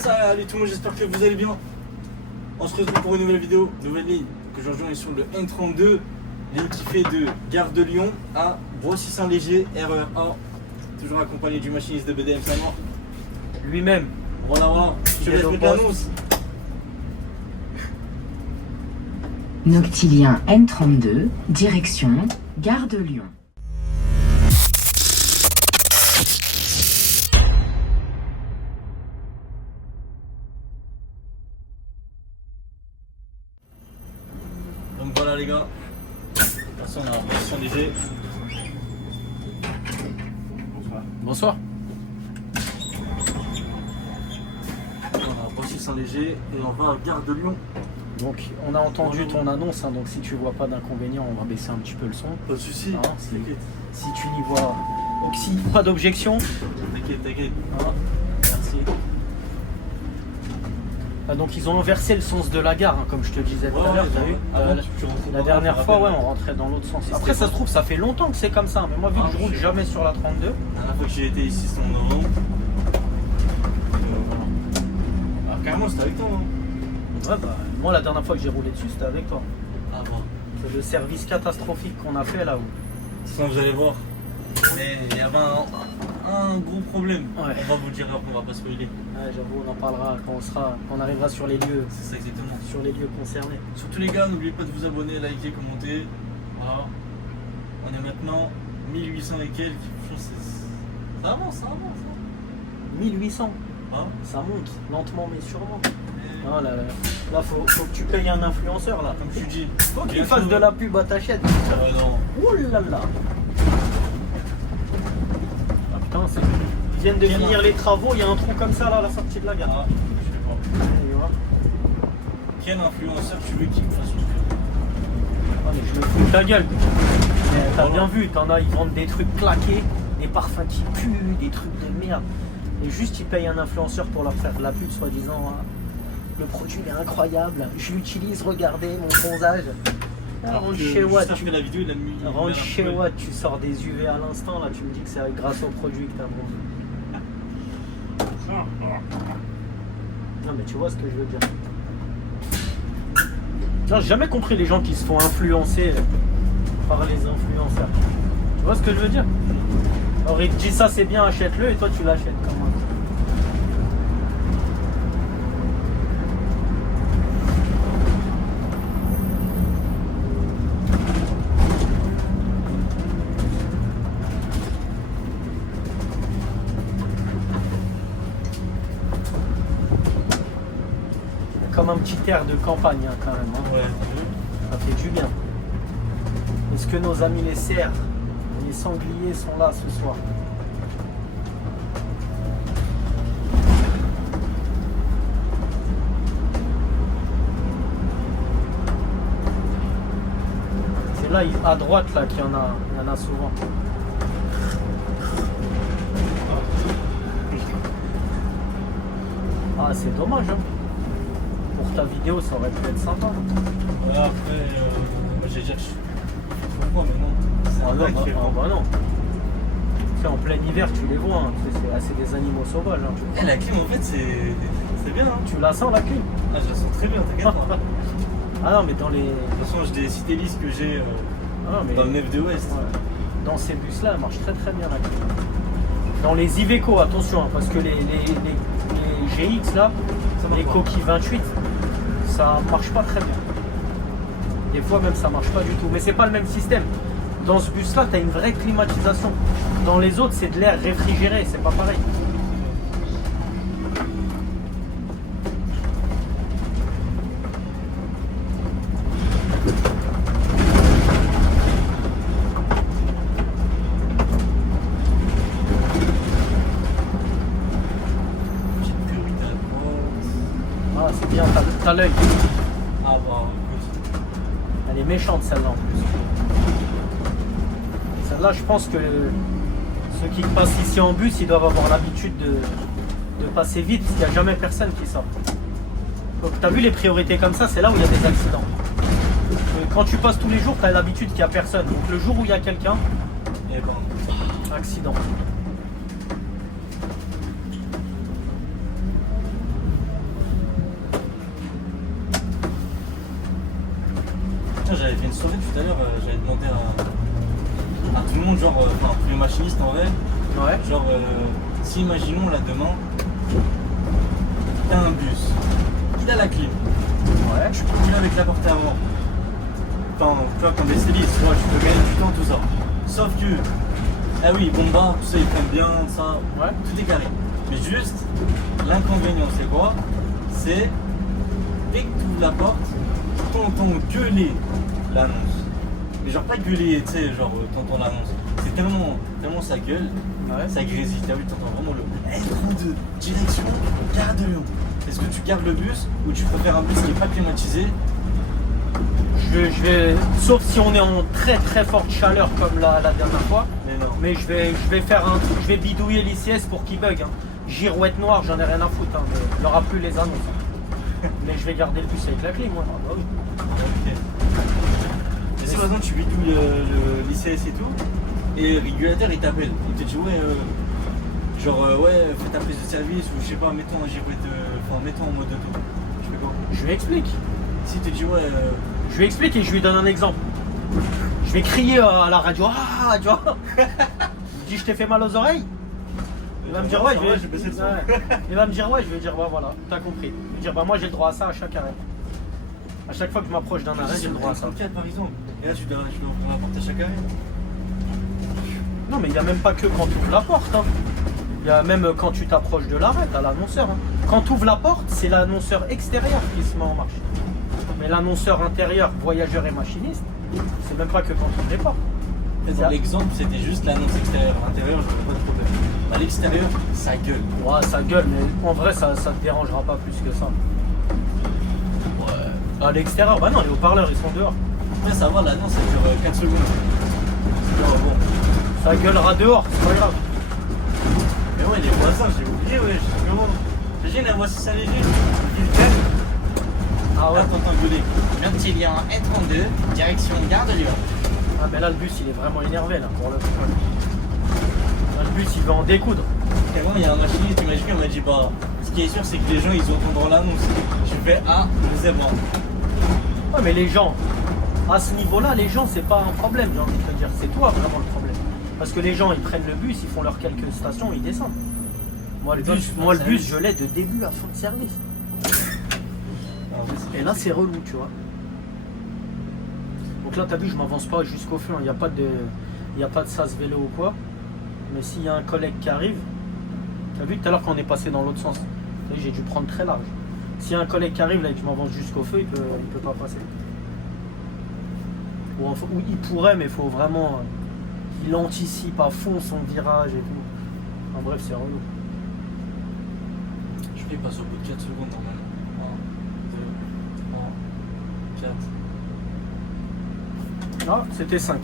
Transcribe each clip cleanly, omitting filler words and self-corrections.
Salut tout le monde, j'espère que vous allez bien. On se retrouve pour une nouvelle vidéo, nouvelle ligne que je rejoins sur le N32, ligne qui fait de Gare de Lyon à Boissy-Saint-Léger, RER1, toujours accompagné du machiniste de BDM Saint-Maur. Lui-même. Voilà, je te laisse mettre l'annonce. Noctilien N32, direction Gare de Lyon. Donc voilà les gars, attention on a Boissy-Saint-Léger. Bonsoir. On a Boissy-Saint-Léger et on va à Gare de Lyon. Donc on a entendu ton annonce, hein, donc si tu vois pas d'inconvénient, on va baisser un petit peu le son. Pas de soucis, Non, t'inquiète. Si tu n'y vois pas d'objection. T'inquiète. Hein, merci. Ah, donc ils ont inversé le sens de la gare, hein, comme je te disais tout à l'heure, t'as vu la dernière fois, ouais, on rentrait dans l'autre sens. Après ça se trouve, ça fait longtemps que c'est comme ça, mais moi vu que je roule jamais sur la 32. La dernière fois que j'ai été ici, c'était en novembre. Alors carrément c'était avec toi, hein. Ouais, bah, moi la dernière fois que j'ai roulé dessus, c'était avec toi. Ah bon. C'est le service catastrophique qu'on a fait là-haut. Sinon vous allez voir. Mais il y avait un gros problème. Ouais. On va vous le dire après, on va pas spoiler. Ouais, j'avoue, on en parlera quand on arrivera sur les lieux, C'est ça exactement. concernés. Surtout les gars, n'oubliez pas de vous abonner, liker, commenter. Voilà. On est maintenant 1800 et quelques. Ça avance. 1800, Hein ça monte, lentement mais sûrement. Et- Ah, là faut que tu payes un influenceur là. Comme tu dis. Faut qu'il Bientôt. fasse de la pub à ta chaîne. Ah ouais, non. Ouh là là. Ah putain, ils viennent de finir les travaux, il y a un trou comme ça là à la sortie de la gare. Ah, je sais pas. Allez, voilà. Quel influenceur tu veux qu'il me fasse souscrire? Ah, mais je me fous de ta gueule. Mais t'as bien vu, t'en as, ils vendent des trucs claqués, des parfums qui puent, des trucs de merde. Et juste ils payent un influenceur pour leur faire de la pub, soi-disant. Hein. Le produit est incroyable, je l'utilise, regardez mon bronzage. Rentre chez Watt, que la vidéo il a mis. rentre chez Watt, tu sors des UV à l'instant, là tu me dis que c'est grâce au produit que t'as bronzé. Non mais tu vois ce que je veux dire. Non, j'ai jamais compris les gens qui se font influencer par les influenceurs. Tu vois ce que je veux dire? Alors il te dit ça c'est bien, achète-le et toi tu l'achètes quand même. Comme un petit air de campagne hein, quand même. Hein. Ouais. Ça fait du bien. Est-ce que nos amis les cerfs, les sangliers sont là ce soir? C'est là à droite là qu'il y en a souvent. Ah c'est dommage hein. Pour ta vidéo ça aurait pu être sympa. Ouais, après, moi j'ai dit, pourquoi, mais non. C'est Ah un non, lac qui est bah non. Tu sais, en plein hiver, tu les vois, hein. C'est des animaux sauvages. Hein, tu, Eh, la clim en fait c'est bien, hein. tu la sens la clim? Ah, je la sens très bien, t'inquiète pas. Ah non, mais dans les. De toute façon, j'ai des citélistes que j'ai Ah non, mais dans le nef de Ouest. ouais. Dans ces bus-là, elle marche très très bien la clim. Dans les Iveco, attention, hein, parce que les GX là, Ça marche les pas. coquilles 28, ça marche pas très bien. Des fois même ça marche pas du tout. Mais c'est pas le même système. Dans ce bus-là, tu as une vraie climatisation. Dans les autres, c'est de l'air réfrigéré, c'est pas pareil. Petite priorité à droite. Ah, c'est bien, t'as l'œil. Ah, bah, écoute. Elle est méchante celle-là en plus. Celle-là, je pense que ceux qui passent ici en bus, ils doivent avoir l'habitude de passer vite, parce qu'il n'y a jamais personne qui sort. Donc tu as vu les priorités comme ça, c'est là où il y a des accidents. Quand tu passes tous les jours, tu as l'habitude qu'il n'y a personne. Donc le jour où il y a quelqu'un, Et ben, accident. tout à l'heure, j'avais demandé à tout le monde, genre, enfin, tous les machinistes en vrai, Ouais. genre, si imaginons là demain, t'as un bus, il a la clim, Ouais. tu peux rouler avec la porte avant. Enfin, tu vois, quand des hélices, tu vois, tu peux gagner du temps, tout ça. Sauf que, ah oui, bombarde, tout ça, ils prennent bien, ça, Ouais. tout est carré. Mais juste, l'inconvénient, c'est quoi? C'est, dès que tu ouvres la porte, tu entends gueuler l'annonce. Mais genre pas gueuler, tu sais, genre t'entends l'annonce. C'est tellement ça gueule, Ouais. ça grésille. T'as vu, t'entends vraiment le N32, direction, gare de Lyon. Est-ce que tu gardes le bus ou tu préfères un bus qui n'est pas climatisé? Je vais, sauf si on est en très très forte chaleur comme la dernière fois, Mais non. mais je vais faire un truc, je vais bidouiller l'ICS pour qu'il bug. Hein. Girouette noire, j'en ai rien à foutre, hein, mais il n'y aura plus les annonces. Mais je vais garder le bus avec la clé, moi. Ah bah oui. Ok. Et si par exemple tu bidouilles l'ICS et tout, et le régulateur il t'appelle, il te dit ouais, ouais, fais ta prise de service ou je sais pas, mets-toi en girouette, enfin mets-toi en mode auto. Tu fais quoi? Je lui explique. Si tu dis ouais, Je lui explique et je lui donne un exemple. Je vais crier à la radio, ah, tu vois. Je dis, je t'ai fait mal aux oreilles. Il va me dire, ouais, j'ai baissé le son. Il va me dire, ouais, je vais dire, bah voilà, t'as compris. Je vais dire, bah moi j'ai le droit à ça à chaque arrêt. À chaque fois que je m'approche d'un arrêt, j'ai le droit à ça. 34 par exemple. Et là tu dois prendre la porte à chaque arrêt. Non, mais il n'y a même pas que quand tu ouvres la porte. Hein. Il y a même quand tu t'approches de l'arrêt, t'as l'annonceur. Hein. Quand tu ouvres la porte, c'est l'annonceur extérieur qui se met en marche. Mais l'annonceur intérieur, voyageur et machiniste, c'est même pas que quand tu ouvres les portes. Dans l'exemple, c'était juste l'annonce extérieure. À l'intérieur, je vois pas de problème. À l'extérieur, ça gueule. Ouais, ça gueule, mais en vrai, ça te dérangera pas plus que ça. Ouais. À l'extérieur, bah non, les haut-parleurs, ils sont dehors. Après, ça va, l'annonce, ça dure 4 secondes. Non, bon. Ça gueulera dehors, c'est pas grave. Mais ouais, les voisins, j'ai oublié, ouais, je sais comment. Imagine, la voici Saint-Léger, il calme. Ah ouais. Là, t'entends gueuler. Montilien, N32, direction gare de Lyon. Ah, mais là, le bus, il est vraiment énervé, là, pour le coup. Là, le bus, il veut en découdre. Et moi, il y a un machiniste qui m'a dit, il m'a dit, bah, ce qui est sûr, c'est que les gens, ils entendront l'annonce. Je fais, ah, c'est bon. Ouais, mais les gens, à ce niveau-là, les gens, c'est pas un problème, j'ai envie de te dire. C'est toi vraiment le problème. Parce que les gens, ils prennent le bus, ils font leurs quelques stations, ils descendent. Moi, le Et toi, bus, tu fais moi, un le bus, service. je l'ai de début à fin de service. Et là, c'est relou, tu vois. Donc là, t'as vu, je m'avance pas jusqu'au feu. Il n'y a pas de sas vélo ou quoi. Mais s'il y a un collègue qui arrive, t'as vu tout à l'heure quand on est passé dans l'autre sens. T'as vu, j'ai dû prendre très large. S'il y a un collègue qui arrive là et que je m'avance jusqu'au feu, il peut pas passer. Ou il pourrait, mais il faut vraiment qu'il anticipe à fond son virage et tout. En bref, c'est relou. Je fais passe au bout de 4 secondes normalement. 1, 2, 3, 4. Ah, c'était 5.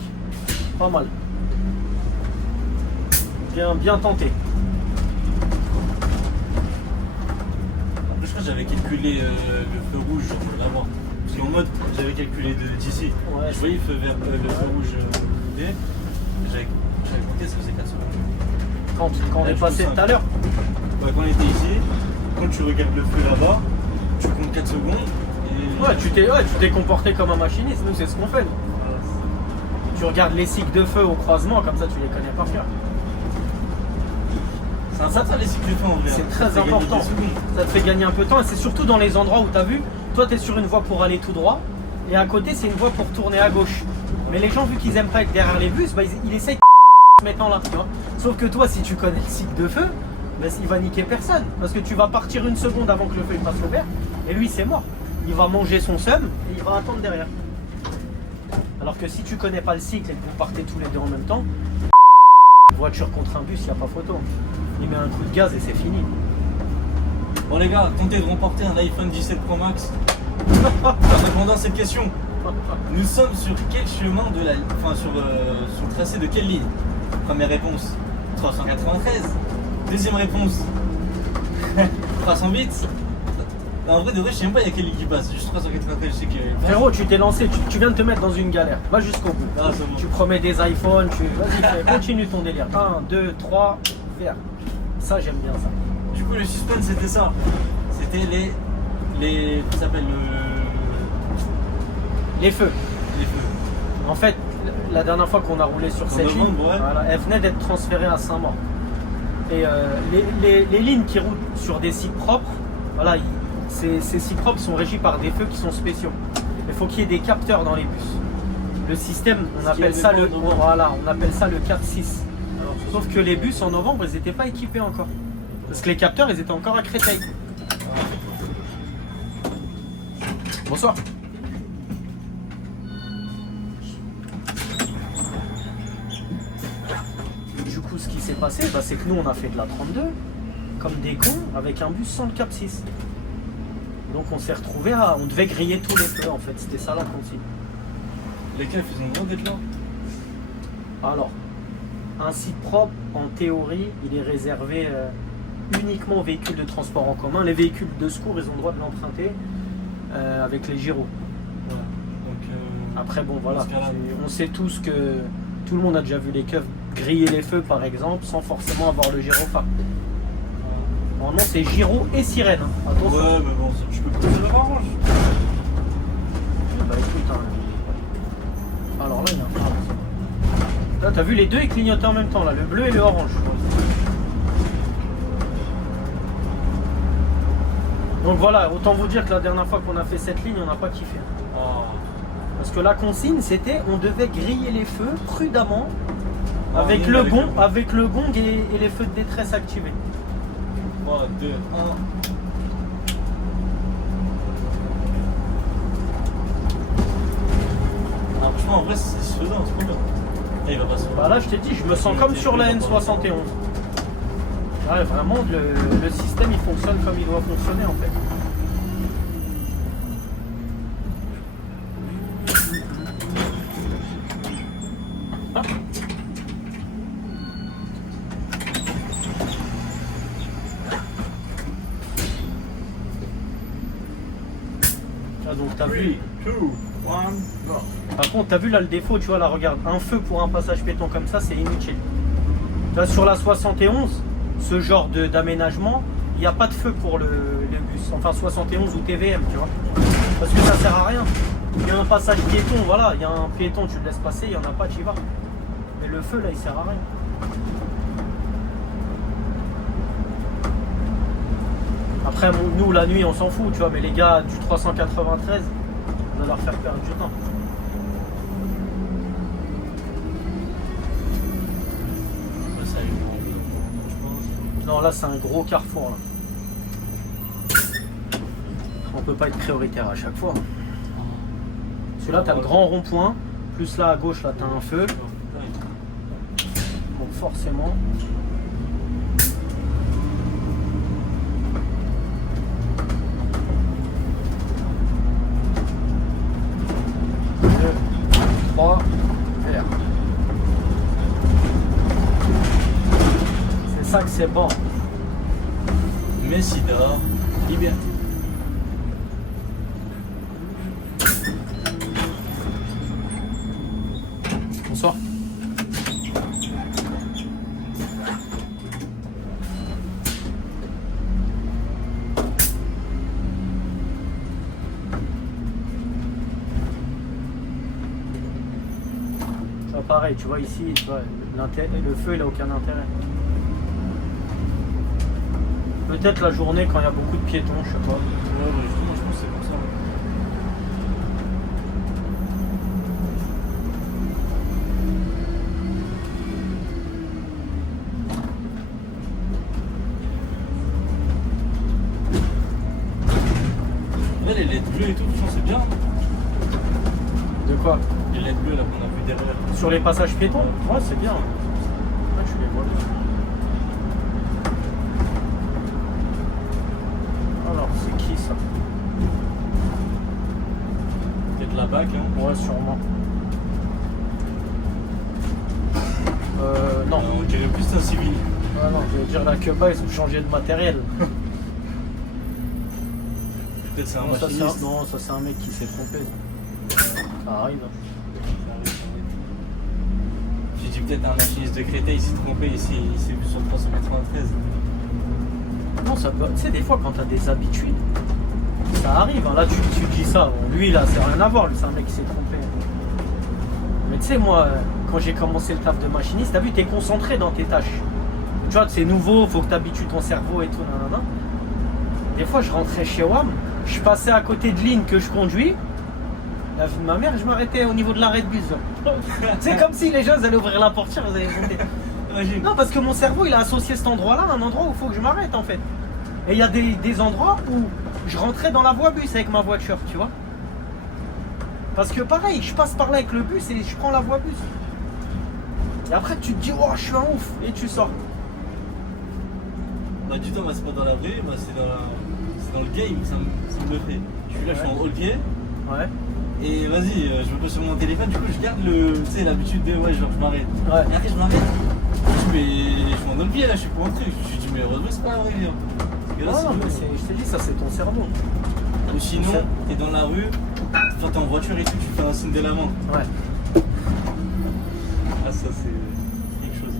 Pas mal. Bien tenté. Après, je crois que j'avais calculé le feu rouge là-bas. Parce qu'en mode, j'avais calculé d'ici. Ouais, Je voyais le feu vert, le feu rouge D. J'avais compté, ça faisait 4 secondes. Quand on est passé tout à l'heure. Bah, quand on était ici, quand tu regardes le feu là-bas, tu comptes 4 secondes. Et... Ouais, tu t'es comporté comme un machiniste. Nous, c'est ce qu'on fait. Nous. Tu regardes les cycles de feu au croisement, comme ça, tu les connais par cœur. C'est important les cycles de feu en vrai. C'est Ça très fait gagner important. des secondes. Ça te fait gagner un peu de temps et c'est surtout dans les endroits où tu as vu, toi tu es sur une voie pour aller tout droit et à côté c'est une voie pour tourner à gauche. Mais les gens vu qu'ils aiment pas être derrière les bus, bah, ils essayent de se mettre là, tu vois. Sauf que toi si tu connais le cycle de feu, bah, il va niquer personne. Parce que tu vas partir une seconde avant que le feu il passe au vert et lui c'est mort. Il va manger son seum et il va attendre derrière. Alors que si tu connais pas le cycle et que vous partez tous les deux en même temps, voiture contre un bus, il n'y a pas photo. Il met un coup de gaz et c'est fini. Bon les gars, tentez de remporter un iPhone 17 Pro Max. En répondant à cette question, nous sommes sur quel chemin de la... Enfin sur le tracé de quelle ligne? Première réponse, 393. Deuxième réponse, 308. En vrai de vrai, je sais même pas il y a quelle ligne qui passe, juste 393, je sais que... Frérot, tu t'es lancé, tu viens de te mettre dans une galère. Va jusqu'au bout. Ah, c'est bon. Tu promets des iPhones, vas-y, continue ton délire. 1, 2, 3, faire. Ça, j'aime bien ça. Du coup le suspense c'était ça. C'était ça s'appelle Les feux. les feux. En fait, la dernière fois qu'on a roulé sur cette ligne, novembre, ouais. voilà, elle venait d'être transférée à Saint-Maur. Et les lignes qui roulent sur des sites propres, voilà, ces sites propres sont régis par des feux qui sont spéciaux. Il faut qu'il y ait des capteurs dans les bus. Le système, on appelle ça le 4-6. Alors, Sauf que les bus en novembre, ils n'étaient pas équipés encore. Parce que les capteurs, ils étaient encore à Créteil. Bonsoir. Du coup, ce qui s'est passé, bah, c'est que nous, on a fait de la 32, comme des cons, avec un bus sans le 4-6. Donc on s'est retrouvé à... On devait griller tous les feux, en fait. C'était ça la consigne. les keufs, ils ont le droit d'être là. Alors, un site propre, en théorie, il est réservé uniquement aux véhicules de transport en commun. Les véhicules de secours, ils ont le droit de l'emprunter avec les gyros. Voilà. Donc, Après, bon, voilà. dans ce cas-là, On sait tous que tout le monde a déjà vu les keufs griller les feux, par exemple, sans forcément avoir le gyrophare. Normalement, c'est gyro et sirène. Hein. Attention. ouais, mais bon, tu peux pas faire l'orange. Bah écoute, hein. Alors là, il y a un phare. Là, t'as vu les deux, ils clignotaient en même temps, là, le bleu et le orange. Donc voilà, autant vous dire que la dernière fois qu'on a fait cette ligne, on n'a pas kiffé. Ah. Parce que la consigne, c'était on devait griller les feux prudemment avec, oui, le avec gong, le gong. avec le gong et les feux de détresse activés. 3, 2, 1. Ah, franchement, en vrai, c'est faisant, c'est trop bien. Et il va pas se Bah là, je t'ai dit, je me sens comme sur la N71. Ouais, vraiment, le système, il fonctionne comme il doit fonctionner, en fait. Ah. Ah, donc t'as vu. 3, 2, 1, go. Par contre, t'as vu là le défaut, tu vois, là, regarde, un feu pour un passage piéton comme ça, c'est inutile. Là, sur la 71, ce genre d'aménagement, il n'y a pas de feu pour le bus. Enfin, 71 ou TVM, tu vois. Parce que ça sert à rien. Il y a un passage piéton, voilà, il y a un piéton, tu le laisses passer, il n'y en a pas, tu y vas. Mais le feu, là, il sert à rien. Après, nous, la nuit, on s'en fout, tu vois, mais les gars du 393, on va leur faire perdre du temps. Là, ça arrive pour je pense. Non, là, c'est un gros carrefour, là. On peut pas être prioritaire à chaque fois. Parce que là, t'as le grand rond-point, plus là à gauche, là, t'as un feu. Donc forcément. Deux, 3, vert. C'est ça que c'est bon. Messida, liberté. Bonsoir. Ça pareil, tu vois ici, tu vois, le feu il a aucun intérêt. Peut-être la journée quand il y a beaucoup de piétons, je sais pas. Ouais, justement, je pense que c'est pour ça. Là, les LED bleus et tout, franchement, c'est bien. De quoi? Les LED bleus là qu'on a vu derrière. Sur les passages piétons? Ouais, c'est bien. Ouais, tu les vois bien. Alors, c'est qui ça? Peut-être la BAC, hein. Ouais, sûrement. Non. On dirait plus un civil. Ah non, je veux dire la Cuba, ils ont changé de matériel. Peut-être c'est un Non, ça, machiniste. non, ça c'est un mec qui s'est trompé. Ça arrive. J'ai dit peut-être un machiniste de Créteil, il s'est trompé, il s'est vu sur le 393. Non, ça peut. Tu sais, des fois, quand t'as des habitudes, ça arrive. Hein. Là, tu dis ça. Bon, lui, là, c'est rien à voir. Lui, c'est un mec qui s'est trompé. tu sais, moi, quand j'ai commencé le taf de machiniste, t'as vu, t'es concentré dans tes tâches. Tu vois, c'est nouveau, faut que t'habitues ton cerveau et tout, nanana. Des fois, je rentrais chez WAM, je passais à côté de lignes que je conduis. La vie de ma mère, je m'arrêtais au niveau de l'arrêt de bus. C'est comme si les gens ils allaient ouvrir la portière, ils allaient monter. Imagine. Non, parce que mon cerveau, il a associé cet endroit-là à un endroit où il faut que je m'arrête, en fait. Et il y a des endroits où je rentrais dans la voie bus avec ma voiture, tu vois. Parce que pareil, je passe par là avec le bus et je prends la voie bus. Et après, tu te dis, oh, je suis un ouf, et tu sors. Bah, du temps, bah, c'est pas dans la vraie, bah, c'est dans le game, ça me le fait. Je suis là, je suis en all-game. Ouais. Et vas-y, je me pose sur mon téléphone, du coup je garde l'habitude de ouais, genre je m'arrête. Ouais. Et après je m'arrête, je suis en dans le pied là, je suis pour un truc. Je me suis dit mais heureusement c'est pas la vraie vie. Hein. Parce que là, Non, mais sinon, je te dis, ça c'est ton cerveau. ou sinon, t'es dans la rue, enfin t'es en voiture et tout, tu fais un signe de la main. Ouais. Ah ça c'est quelque chose.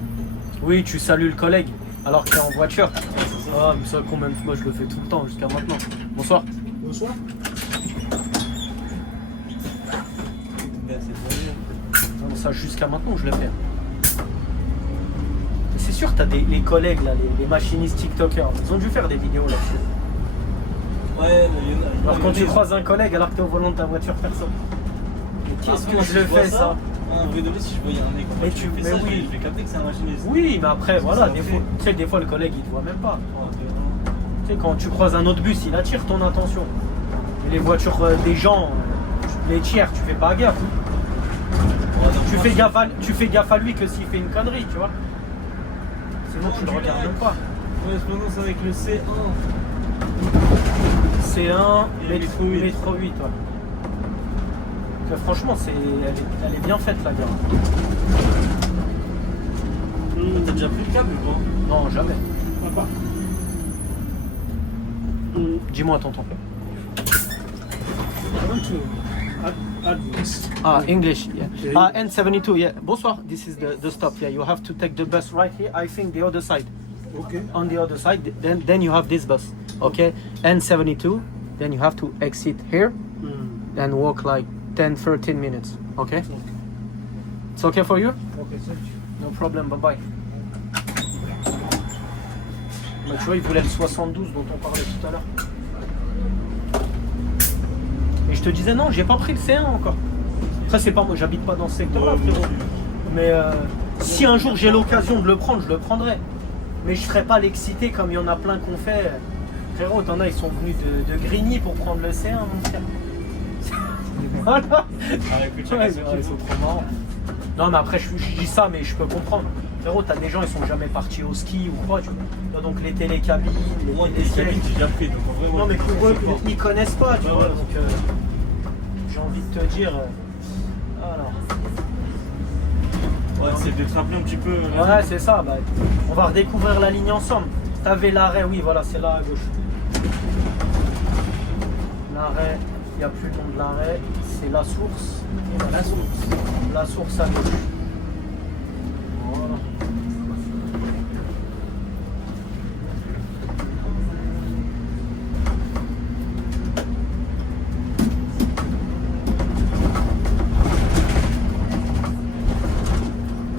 Oui, tu salues le collègue alors que t'es en voiture. Ouais, c'est ça. Ah, mais ça, combien de fois je le fais tout le temps jusqu'à maintenant. Bonsoir. Bonsoir. Ouais, c'est pas vrai. Non, ça jusqu'à maintenant je le fais. Et c'est sûr, t'as les collègues là, les machinistes TikTokers, ils ont dû faire des vidéos là-dessus. Ouais, mais il y en a. Alors quand tu croises un collègue alors que t'es au volant de ta voiture perso. Mais qu'est-ce que je le fais ça? En vrai de vrai, si je voyais un mec en Mais voiture qui fait mais ça, oui. je vais capter que c'est un machiniste. Oui, mais après voilà, Ça des en fois, fait. tu sais, des fois le collègue il te voit même pas. Oh, Tu sais, quand tu croises un autre bus, il attire ton attention. Mais les voitures des gens, les tiers, tu fais pas gaffe. Tu fais gaffe à lui que s'il fait une connerie, tu vois. Sinon tu le regardes même pas. Ouais, je prononce avec le C1. C1, Et métro 8, ouais. Que franchement, elle est bien faite la gare. T'as déjà pris le câble ou pas? Non, jamais. Papa. Dis-moi, tonton. I want to add this. Ah, English, yeah. Okay. Ah, N72, yeah. Bonsoir, this is the stop, yeah. You have to take the bus right here, I think the other side. Okay. On the other side, then you have this bus, okay? N72, then you have to exit here, and walk like 10-13 minutes, okay? It's okay for you? Okay, thank you. No problem, bye bye. Bah, tu vois, il voulait le 72 dont on parlait tout à l'heure. Et je te disais non, j'ai pas pris le C1 encore. Ça c'est pas moi, j'habite pas dans ce secteur-là, frérot. Mais si un jour j'ai l'occasion de le prendre, je le prendrai. Mais je serais pas l'excité comme il y en a plein qu'on fait. Frérot, t'en as, ils sont venus de Grigny pour prendre le C1, mon frère. Voilà. Ah, écoute, Ouais, ils sont trop marrants. Non, mais après, je dis ça, mais je peux comprendre. Frérot, t'as des gens, ils sont jamais partis au ski ou quoi, tu vois. Donc les télécabines, les Moi, des télésièges. cabines, j'ai déjà pris, donc en vrai, moi, Non, mais je pour eux, sais pas. ils connaissent pas, tu Ouais, vois. ouais. Donc, j'ai envie de te dire. Alors. Ouais, c'est de te rappeler un petit peu. Ouais, c'est ça. Bah, on va redécouvrir la ligne ensemble. T'avais l'arrêt, oui, voilà, c'est là à gauche. L'arrêt, il n'y a plus le nom de l'arrêt, c'est la source. La source. La source à gauche. Voilà.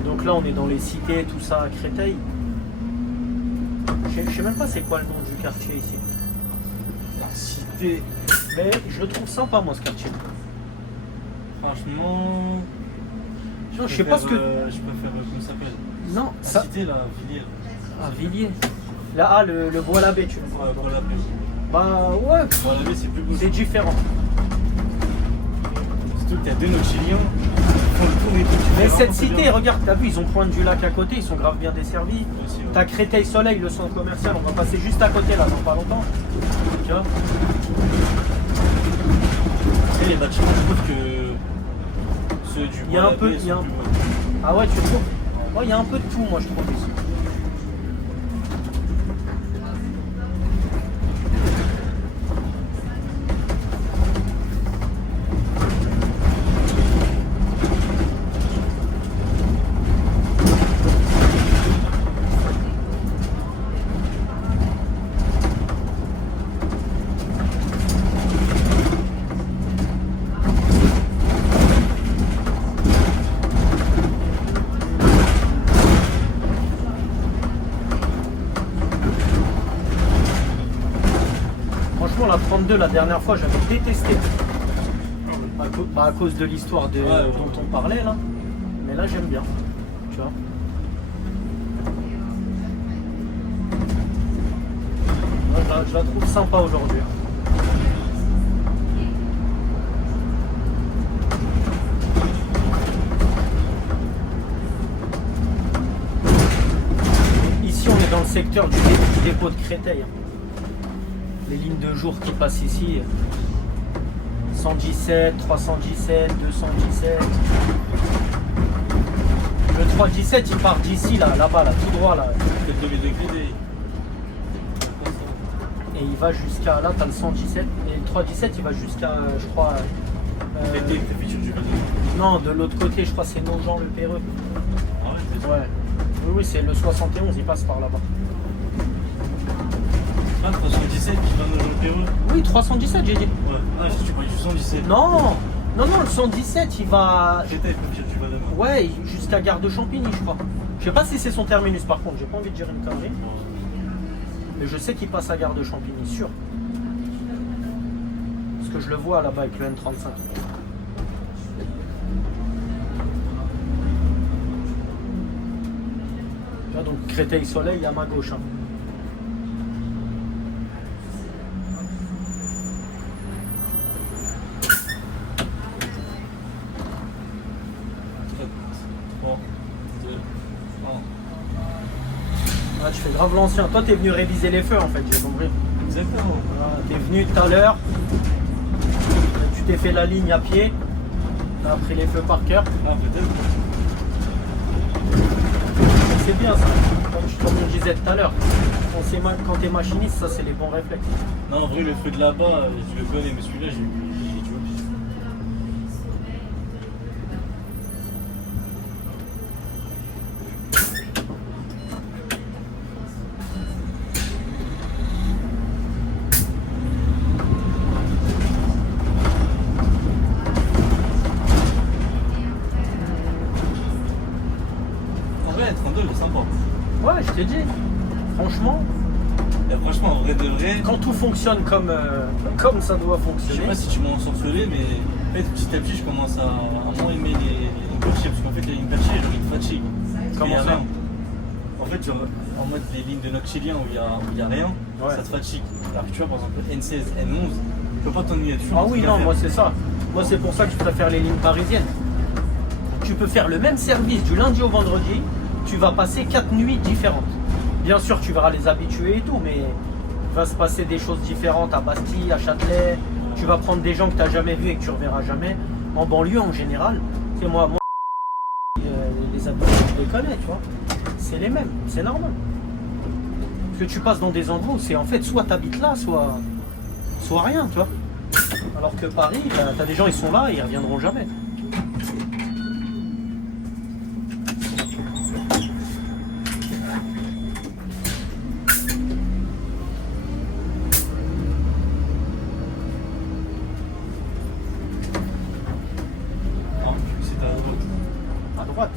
Donc là, on est dans les cités, tout ça, à Créteil. Je sais même pas c'est quoi le nom du quartier ici. La cité. Mais je le trouve sympa, moi, ce quartier. Franchement. Je sais pas ce que. Je préfère, comment ça s'appelle? Non, La ça. cité, là, Villiers. Ah, Villiers. Là, ah, le Bois-l'Abbé, tu vois. Ouais, voilà, après. Bah, ouais, Bon, la baie, c'est plus beau. c'est différent. Surtout qu'il y a deux Noctiliens qui font le tour et tout. Mais cette cité, regarde, t'as vu, ils ont Pointe du Lac à côté, ils sont grave bien desservis. Aussi, ouais. T'as Créteil Soleil, le centre commercial, on va passer juste à côté là, dans pas longtemps. Tu vois. Et les bâtiments, je trouve que ceux du Il y a un peu- Bois-l'Abbé il y a sont un- plus beaux. Ah ouais, tu trouves? Ouais, il y a un peu de tout, moi, je trouve ici. Franchement, la 32, la dernière fois, j'avais détesté. À cause de l'histoire dont on parlait là. Mais là, j'aime bien. Tu vois. Moi, je la trouve sympa aujourd'hui. Ici, on est dans le secteur du dépôt de Créteil. Les lignes de jour qui passent ici. 117, 317, 217. Le 317 il part d'ici là-bas, là, tout droit là. Et il va jusqu'à là, t'as le 117. Et le 317 il va jusqu'à, je crois. Non, de l'autre côté, je crois c'est Nogent le Perreux. Ah ouais, c'est ça. Ouais. Oui, c'est le 71, il passe par là-bas. Ah, 317 qui va dans le Péreux. Oui, 317 j'ai dit. Ouais. Ah, si tu parles du 117. Non, le 117 il va. Créteil, tu vas demain. Ouais, jusqu'à Gare de Champigny, je crois. Je sais pas si c'est son terminus par contre, j'ai pas envie de dire une connerie. Mais je sais qu'il passe à Gare de Champigny, sûr. Parce que je le vois là-bas avec le N35. Là, donc Créteil Soleil à ma gauche. Hein. Ah, tu fais grave l'ancien. Toi, t'es venu réviser les feux en fait, j'ai compris. Exactement. Voilà, t'es venu tout à l'heure. Tu t'es fait la ligne à pied. T'as appris les feux par cœur. Ah, peut-être. C'est bien ça. Comme je disais tout à l'heure. Quand t'es machiniste, ça c'est les bons réflexes. Non, en vrai, le feu de là-bas, je le connais, mais celui-là, j'ai du hobby. En vrai, 32, c'est sympa. Ouais, je t'ai dit. Franchement, Et franchement, en vrai de vrai, quand tout fonctionne comme ça doit je sais fonctionner. pas si tu m'as ensorcelé, mais en fait, petit à petit, je commence à moins aimer les lignes perchées. Parce qu'en fait, les lignes perchées, genre, ils te fatiguent. Comment Il y a ça rien. En fait, genre, en mode les lignes de noctilien où il y a rien, Ouais. ça te fatigue. Alors que tu vois, par exemple, N16, N11, tu peux pas t'ennuyer dessus. Ah oui, non, moi c'est ça. Moi c'est pour ça que je préfère les lignes parisiennes. Tu peux faire le même service du lundi au vendredi, tu vas passer 4 nuits différentes. Bien sûr, tu verras les habitués et tout, mais il va se passer des choses différentes à Bastille, à Châtelet. Tu vas prendre des gens que tu n'as jamais vus et que tu ne reverras jamais. En banlieue, en général, c'est moi les habitués, je les connais, tu vois. C'est les mêmes, c'est normal. Parce que tu passes dans des endroits où c'est en fait soit tu habites là, soit rien, tu vois. Alors que Paris, t'as des gens, ils sont là et ils reviendront jamais. Non, c'était à droite. À droite.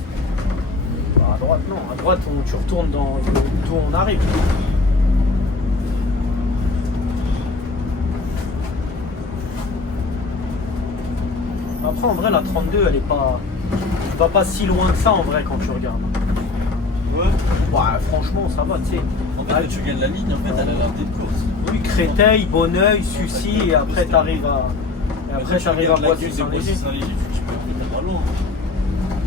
Bah, à droite, non. À droite, tu retournes dans d'où on arrive. Après, en vrai, la 32, elle est pas. Tu vas pas si loin que ça en vrai quand tu regardes. Ouais. Ouais, franchement, ça va, tu sais. En fait, quand tu regardes la ligne, en fait, elle a l'air d'être course. Oui, Créteil, Bonneuil, Sucy, et après t'arrives à. Et après t'arrives à Boissy-Saint-Léger. Saint-Léger, tu peux être pas loin.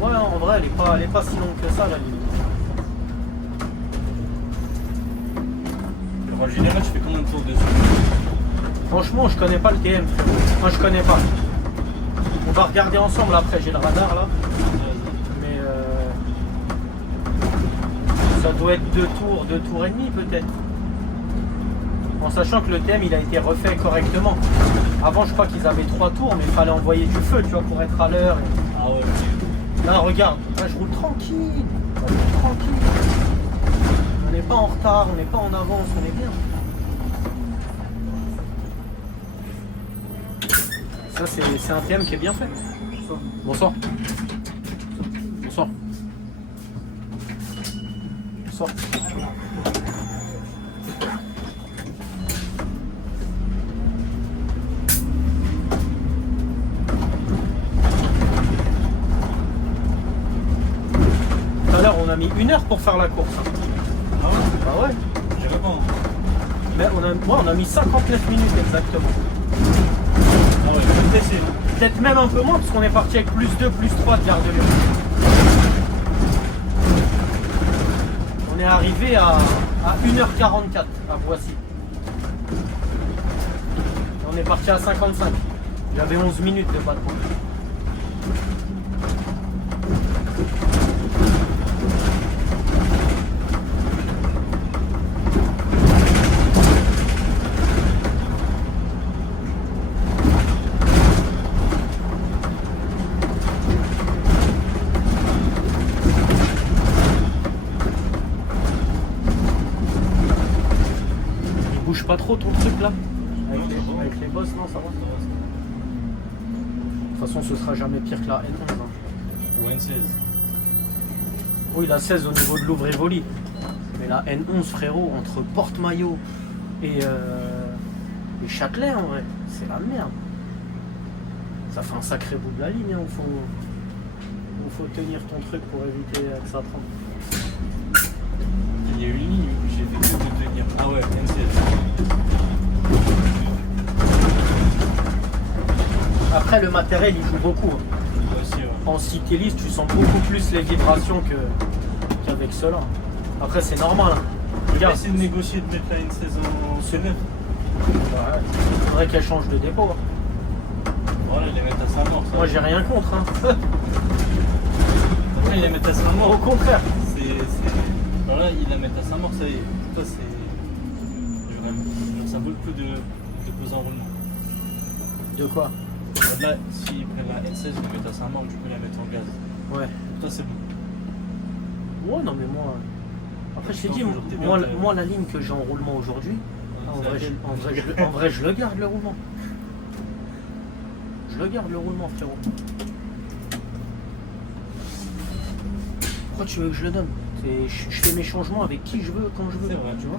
Ouais, en vrai, elle est pas si longue que ça, la ligne. Alors, en général, tu fais combien de tours dessus? Franchement, je connais pas le TM, frérot. Moi, je connais pas. On va regarder ensemble après, j'ai le radar là. Mais ça doit être 2 tours et demi peut-être. En sachant que le TM il a été refait correctement. Avant je crois qu'ils avaient 3 tours mais il fallait envoyer du feu tu vois pour être à l'heure. Ah ouais, ok. Là regarde, là, je roule tranquille. Je roule tranquille. On n'est pas en retard, on n'est pas en avance, on est bien. Ça c'est un TM qui est bien fait. Bonsoir. Bonsoir. Bonsoir. 1 heure pour faire la course. Hein. Ah ouais? Bah ouais. J'irai pas. Hein. Mais on a mis 59 minutes exactement. Ah ouais, je suis pressé. Hein. Peut-être même un peu moins parce qu'on est parti avec plus 2, plus 3 de Gare de Lyon. On est arrivé à 1h44 à Boissy. On est parti à 55. J'avais 11 minutes de patron. Il bouge pas trop ton truc là? Avec les bosses, non, ça va. De toute façon, ce sera jamais pire que la N11. Hein. Ou N16. Oui, la 16 au niveau de Louvre-Rivoli. Mais la N11, frérot, entre Porte-Maillot et Châtelet, en vrai, c'est la merde. Ça fait un sacré bout de la ligne. Hein. Il faut tenir ton truc pour éviter que ça trempe. Il y a eu une ligne où j'ai fait que de tenir. Ah ouais, N16. Après, le matériel, il joue beaucoup. Hein. Moi aussi, ouais. En cycliste, tu sens beaucoup plus les vibrations qu'avec cela. Après, c'est normal. Hein. Je vais Regarde, essayer de négocier de mettre la N16 en C9. il faudrait qu'elle change de dépôt. Hein. Voilà, ils les mettent à sa mort. Ça. Moi, j'ai rien contre. Hein. Après, ils les mettent à sa mort. Au contraire. Voilà, ils la mettent à sa mort, ça y est. Toi, c'est. Ça vaut le coup de poser en roulement. De quoi? Là, s'ils prennent la N16, ils la mettent à sa mort, du coup, ils la mettent en gaz. Ouais. Toi, c'est bon. Ouais, non, mais moi. Après, je t'ai Non, dit, toujours, t'es bien, moi, la ligne que j'ai en roulement aujourd'hui, en C'est vrai, laquelle en vrai, je le garde le roulement. Je le garde le roulement, frérot. Pourquoi tu veux que je le donne? Je fais mes changements avec qui je veux, quand je veux. C'est vrai. Tu vois?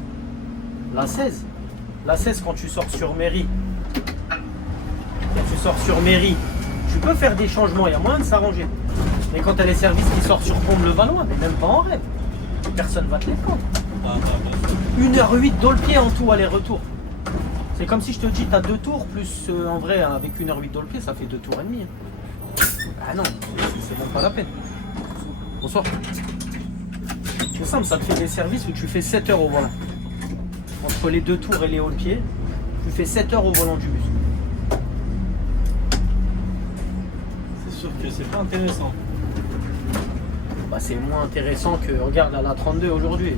La 16, quand tu sors sur mairie, tu peux faire des changements, il y a moyen de s'arranger. Mais quand t'as les services qui sortent sur Comble-le-Valois, mais même pas en rêve, personne va te les prendre. Ah, bah, 1h08 dans le pied en tout aller-retour. C'est comme si je te dis, t'as 2 tours, plus en vrai, avec 1h08 dans le pied, ça fait 2 tours et demi. Ah non, c'est même pas la peine. Bonsoir. C'est simple, ça te fait des services où tu fais 7 heures au volant. Entre les 2 tours et les hauts de pied, tu fais 7 heures au volant du bus. c'est sûr que c'est pas intéressant. Bah, c'est moins intéressant que, regarde, à la 32 aujourd'hui.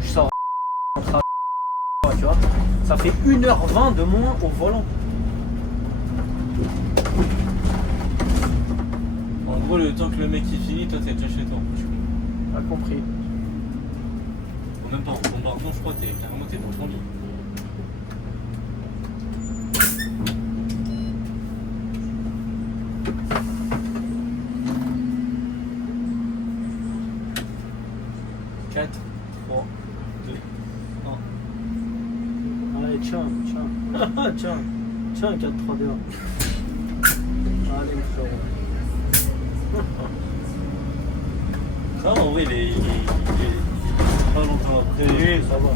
Je sors tu vois. Ça fait 1h20 de moins au volant. En gros, le temps que le mec il finit, toi t'es déjà chez toi. Pas compris. Ou même pas en bombardement, je crois, carrément t'es dans ton lit. Quatre, 3, 2, 1. Allez, tiens. Tiens, 4, 3, 2, 1. Allez, le frérot. Ça, en vrai, il est pas longtemps après. Oui, ça va.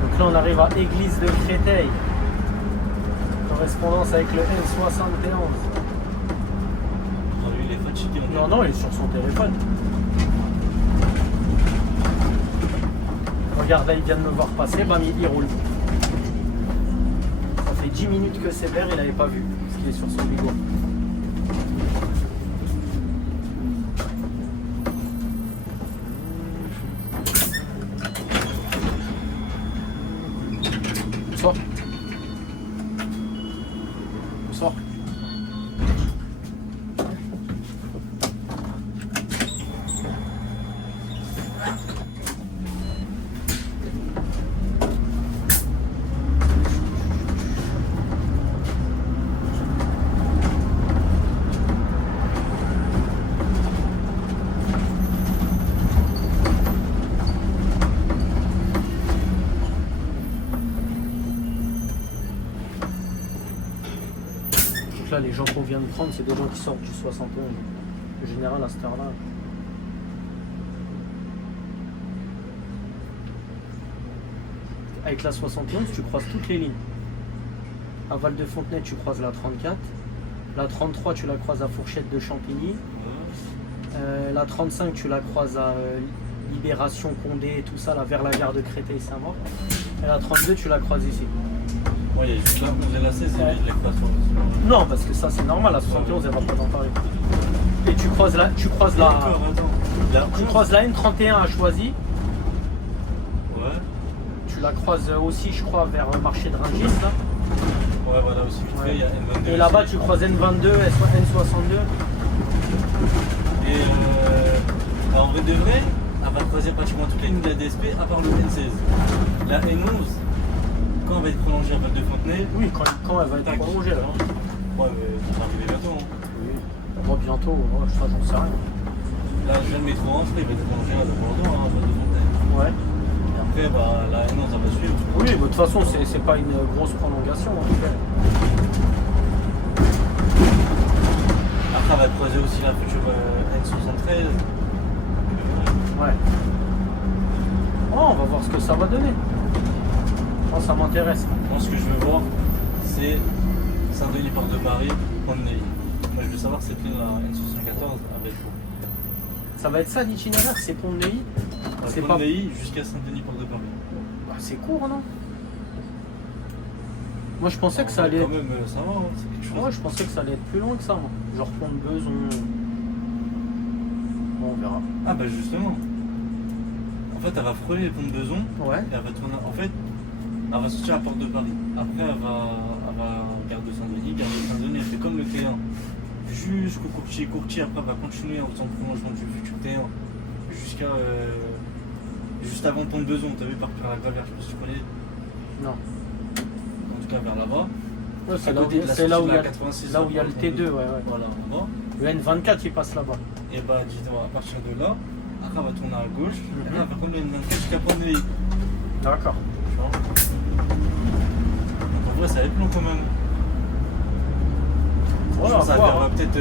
Donc là, on arrive à Église de Créteil. Correspondance avec le N71. Non, lui, il est fatigué. Non, il est sur son téléphone. Regarde, là, il vient de me voir passer, bam, il roule. Ça fait 10 minutes que c'est vert, il n'avait pas vu, parce qu'il est sur son bigot. Bonsoir. Bonsoir. gens qu'on vient de prendre, c'est des gens qui sortent du 71. En général, à cette heure-là. Avec la 71, tu croises toutes les lignes. À Val de Fontenay, tu croises la 34. La 33, tu la croises à Fourchette de Champigny. La 35, tu la croises à Libération, Condé, tout ça, là, vers la gare de Créteil-Saint-Maur. Et la 32, tu la croises ici. Ouais, il y a juste là, on la 16, Ouais. je l'ai pas sur Non, parce que ça, c'est normal, la 71, elle va pas dans Paris. Et tu croises la D'accord, attends. tu croises la N31 à Choisy. Ouais. Tu la croises aussi, je crois, vers le marché de Rungis, là. Ouais, voilà, aussi vite fait, il y a N22. Et là-bas, tu croises N22, N62. Et en vrai de vrai, elle va croiser pratiquement toutes les lignes de la DSP à part le N16. La N11, quand elle va être prolongée à Val de Fontenay, Oui, quand elle va être tac. prolongée, là. Ouais, mais ça va arriver bientôt. Hein. Oui. Moi, bientôt, ouais, ça, j'en sais rien. Là, je viens de métro en frais, il va être prolongé à Bordeaux, hein, à Val de Fontenay. Ouais. Et après, bah, la N11, ça va suivre. Oui, bah, de toute façon, c'est pas une grosse prolongation. En tout cas. Après, elle va croiser aussi la future N73. Ouais. Oh, on va voir ce que ça va donner. Oh, ça m'intéresse. Moi, ce que je veux voir, c'est Saint-Denis, Porte de Paris, Pont-de-Neuilly. Moi, je veux savoir cette ligne, la N74, avec quoi. Ça va être ça l'itinéraire, c'est Pont-de-Neuilly. C'est pas... Pont-de-Neuilly jusqu'à Saint-Denis, Porte de Paris. Bah, c'est court, non? Moi, je pensais que ça allait... Quand même, ça va, hein, c'est quelque chose. Ouais, je pensais que ça allait être plus loin que ça, moi. Genre Pont-de-Beson. Bon, on verra. Ah, bah justement. En fait, elle va frôler les ponts de Beson. Ouais. Et elle va tourner. En fait, elle va sortir à la Porte de Paris. Après, elle va gare de Saint-Denis. Gare de Saint-Denis, elle fait comme le T1. Jusqu'au Courtier. Courtier, après, elle va continuer en faisant le prolongement du futur T1. Jusqu'à. Juste avant Pont de Beson. T'as vu, par la Gravière, je sais pas si tu connais. Non. En tout cas, vers là-bas. Ouais, c'est À là, côté de la c'est là sortie où de il y la a, 86, là où il y a le T2, ouais, ouais. Voilà, là-bas. Le N24, il passe là-bas. Et bah, dis-toi, à partir de là, après, elle va tourner à gauche. Et Mhm. là, elle va comme le N24 jusqu'à Pont-de-Neuilly. D'accord. Tu vois. Donc en vrai, ça va être long quand même. Ouais, Je pense que ça à va voir, faire hein. peut-être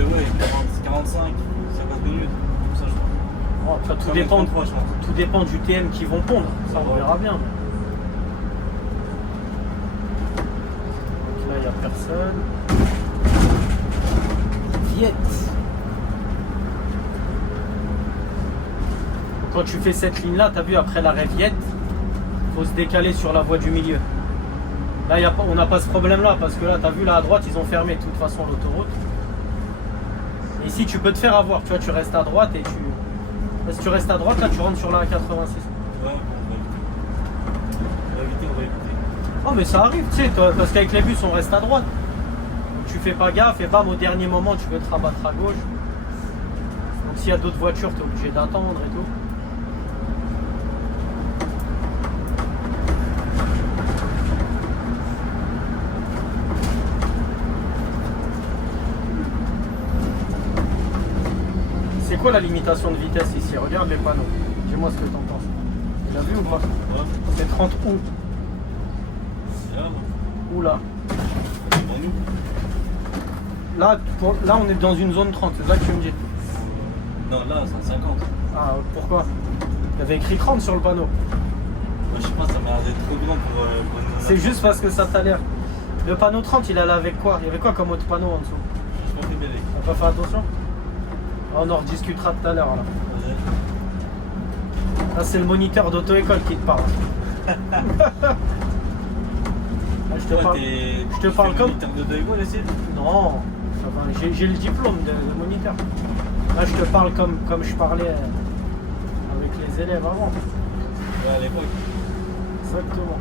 45, 50 minutes. Comme ça, je crois. Bon, après, tout Comme dépend, 33, je pense. tout dépend du TM qu'ils vont pondre. Ça, on Ouais. verra bien. Donc là, il n'y a personne. Viette. Quand tu fais cette ligne-là, tu as vu, après l'arrêt Viette, il faut se décaler sur la voie du milieu. Là, on n'a pas ce problème-là, parce que là, tu as vu, là à droite, ils ont fermé de toute façon l'autoroute. Et ici, tu peux te faire avoir. Tu vois, tu restes à droite et tu... Si tu restes à droite, là, tu rentres sur la 86. Ouais, bon, on va éviter. On va éviter. Oh, mais ça arrive, tu sais, parce qu'avec les bus, on reste à droite. Tu fais pas gaffe et bam, au dernier moment, tu veux te rabattre à gauche. Donc, s'il y a d'autres voitures, tu es obligé d'attendre et tout. C'est quoi la limitation de vitesse ici? Regarde les panneaux. Dis-moi ce que t'en penses. Tu l'as vu ou pas? Ouais, C'est 30 ou. c'est là, là. Ou là. Devant nous. Là, on est dans une zone 30, c'est ça que tu me dis? Non, là, c'est un 50. Ah, pourquoi? Il y avait écrit 30 sur le panneau. Moi, je sais pas, ça m'a l'air d'être trop grand pour une. C'est juste parce que ça t'a l'air. Le panneau 30, il allait avec quoi? Il y avait quoi comme autre panneau en dessous? Je pense que c'est bébé. T'as pas fait attention? On en rediscutera tout à l'heure là. Là, c'est le moniteur d'auto-école qui te parle. Là, je te parle. Je te parle comme- de Daewoo, là, c'est. Non, enfin, j'ai le diplôme de moniteur. Là, je te parle comme je parlais avec les élèves avant. Ouais, à l'époque. Exactement.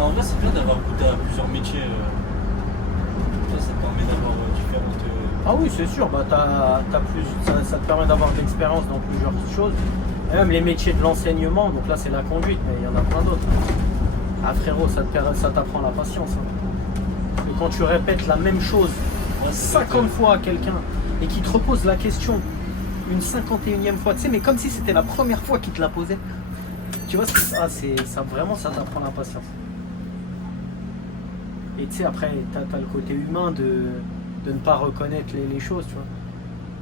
En vrai, c'est bien d'avoir goûté à plusieurs métiers. Ça te permet d'avoir différentes. Ah oui, c'est sûr, bah, ça te permet d'avoir de l'expérience dans plusieurs choses. Et même les métiers de l'enseignement, donc là c'est la conduite, mais il y en a plein d'autres. Ah frérot, ça t'apprend la patience. Hein. Et quand tu répètes la même chose Ouais, c'est 50 fois à quelqu'un et qu'il te repose la question une 51e fois, tu sais, mais comme si c'était la première fois qu'il te la posait. Tu vois, ça vraiment, ça t'apprend la patience. Et tu sais, après, t'as le côté humain de ne pas reconnaître les choses, tu vois.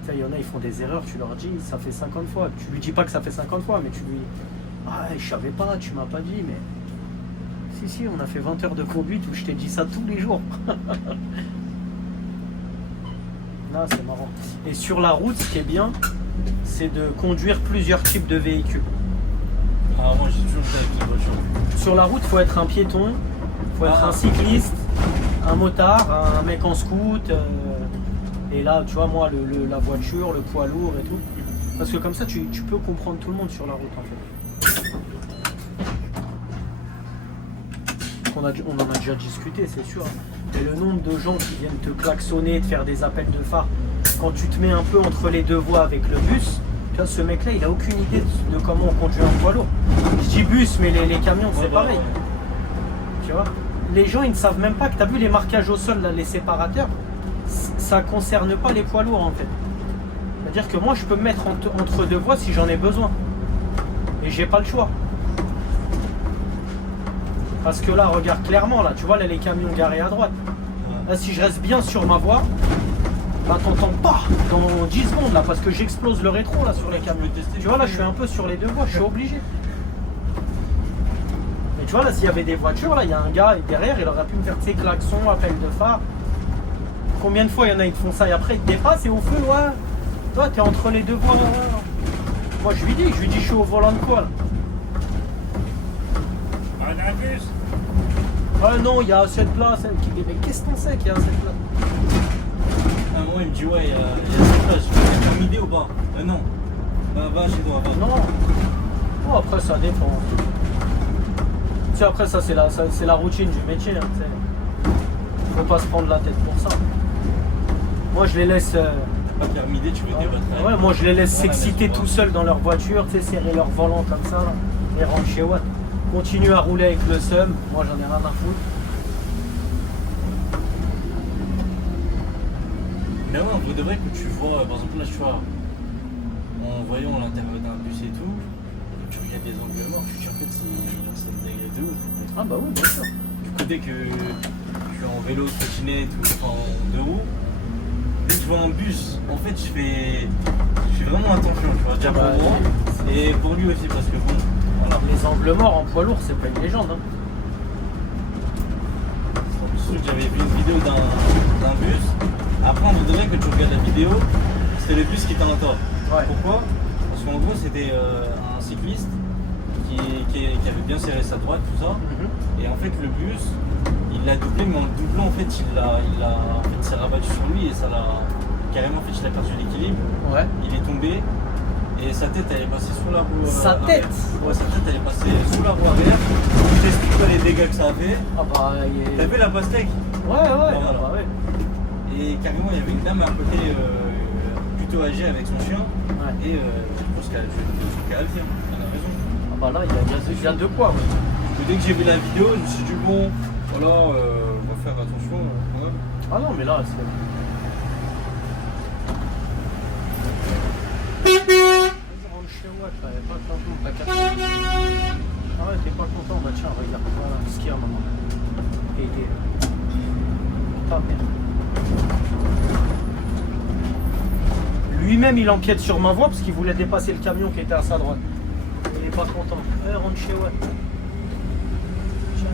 Tu sais, il y en a, ils font des erreurs, tu leur dis, ça fait 50 fois. Tu lui dis pas que ça fait 50 fois, mais tu lui dis, ah, je savais pas, tu m'as pas dit, mais. Si, on a fait 20 heures de conduite où je t'ai dit ça tous les jours. Là, c'est marrant. Et sur la route, ce qui est bien, c'est de conduire plusieurs types de véhicules. Ah, moi j'ai toujours fait avec les voitures. Sur la route, il faut être un piéton, il faut être un cycliste, un motard, un mec en scoot. Et là, tu vois, moi, la voiture, le poids lourd et tout. Parce que comme ça, tu peux comprendre tout le monde sur la route, en fait. On en a déjà discuté, c'est sûr. Et le nombre de gens qui viennent te klaxonner, te faire des appels de phare, quand tu te mets un peu entre les deux voies avec le bus, tu vois, ce mec-là, il a aucune idée de comment on conduit un poids lourd. Je dis bus, mais les camions, c'est pareil. Tu vois, les gens, ils ne savent même pas que tu as vu les marquages au sol, là, les séparateurs, ça ne concerne pas les poids lourds, en fait. C'est-à-dire que moi, je peux me mettre entre deux voies si j'en ai besoin. Et j'ai pas le choix. Parce que là, regarde clairement, là, tu vois, là, les camions garés à droite. Là, si je reste bien sur ma voie, bah, t'entends pas dans 10 secondes, là, parce que j'explose le rétro, là, sur les camions. Tu vois, là, je suis un peu sur les deux voies, je suis obligé. Et tu vois, là, s'il y avait des voitures, là, il y a un gars derrière, il aurait pu me faire, tu sais, klaxon, appel de phare. Combien de fois il y en a qui font ça et après, ils te dépassent et au feu, ouais. Toi, t'es entre les deux voies. Ouais. Moi, je lui dis, je suis au volant de quoi, là. Un bus. Ah non, il y a cette place. Mais qu'est-ce que t'en sais qu'il y a cette place? À un moment, il me dit, ouais, il y a cette place. Je peux faire midi ou pas? Non. Bah, va chez toi, va. Non. Bon, après, ça dépend. Tu sais, après, ça, c'est la routine du métier. Hein, faut pas se prendre la tête pour ça. Moi, je les laisse. Pas faire midi, tu veux dire, Ouais, moi, je les laisse s'exciter tout seuls dans leur voiture, tu sais, serrer leur volant comme ça, là, et rentre chez Watt. Continue à rouler avec le seum, moi j'en ai rien à foutre. Mais ouais, on devrait que tu vois, par exemple là, tu vois, en voyant l'intérieur d'un bus et tout, tu regardes les angles morts, tu te dis en fait c'est une dingue de ouf. Ah bah oui, bien sûr. Du côté que je suis en vélo, trottinette ou en deux roues, dès que je vois un bus, en fait je fais vraiment attention, tu vois, déjà pour moi et pour lui aussi parce que bon. Alors, les angles morts en poids lourd, c'est pas une légende. Hein. J'avais vu une vidéo d'un bus. Après, on voudrait que tu regardes la vidéo. C'était le bus qui était en tort. Ouais. Pourquoi? Parce qu'en gros, c'était un cycliste qui avait bien serré sa droite, tout ça. Et en fait, le bus, il l'a doublé, mais en le doublant, en fait, il s'est rabattu sur lui et ça l'a carrément fait. Il a perdu l'équilibre. Ouais. Il est tombé. Et sa tête elle est passée sous la roue Sa arrière. tête? Ouais, sa tête elle est passée sous la roue arrière. Je t'explique pas les dégâts que ça a fait. Ah bah T'as vu la pastèque? Ouais, Voilà. ah bah ouais. Et carrément il y avait une dame à côté plutôt âgée avec son chien. Ouais. Et je pense qu'elle a le dire. Elle a raison. Ah bah là, il y a de quoi. Ouais. Parce que dès que j'ai vu la vidéo, je me suis dit bon, voilà, on va faire attention quand même. Ah non, mais là, c'est. Ah ouais, t'es pas content, bah tiens, regarde, voilà ce qu'il y a maman. Putain, merde. Lui-même il empiète sur ma voie parce qu'il voulait dépasser le camion qui était à sa droite. Il est pas content. Rentre chez Watt. Tiens.